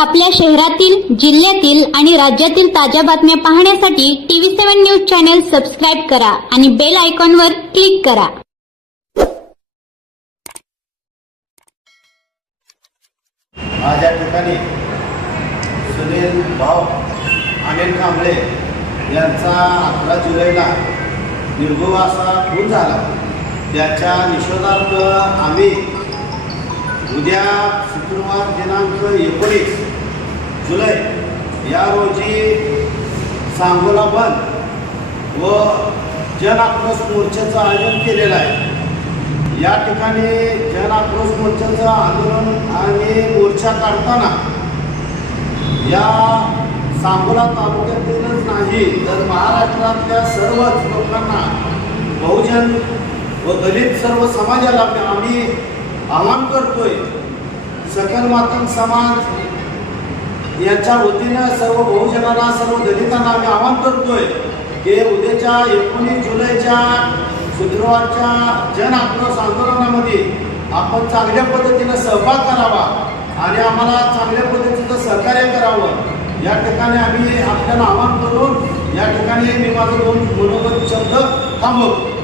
आपल्या शहरातील जिल्ह्यातील आणि राज्यातील ताज्या बातम्या पाहण्यासाठी TV seven news channel subscribe करा आणि बेल आयकॉनवर क्लिक करा. आज या ठिकाणी सुनील भाऊ अनिल कांबळे यांचा अकरा जुलैला निर्भव असा खून झाला. त्याच्या निषेधार्थ आम्ही उद्या शुक्रवार दिनांक एकोणीस जुलै या रोजी सांगोला बंद व जन आक्रोश मोर्चाचं आयोजन केलेलं आहे. या ठिकाणी जन आक्रोश मोर्चाचं आंदोलन आणि मोर्चा काढताना या सांगोला तालुक्यातीलच नाही तर महाराष्ट्रातल्या सर्वच लोकांना बहुजन व दलित सर्व समाजाला आम्ही आव्हान करतोय. सकल मातंग समाज यांच्या वतीनं सर्व बहुजनांना सर्व दलितांना आम्ही आवाहन करतोय की उद्याच्या एकोणीस जुलैच्या शुक्रवारच्या जन आक्रोश आंदोलनामध्ये आपण चांगल्या पद्धतीनं सहभाग करावा आणि आम्हाला चांगल्या पद्धतीचं सहकार्य करावं. या ठिकाणी आम्ही आपल्याला आवाहन करून या ठिकाणी मी माझं दोन मनोगत शब्द थांबवतो.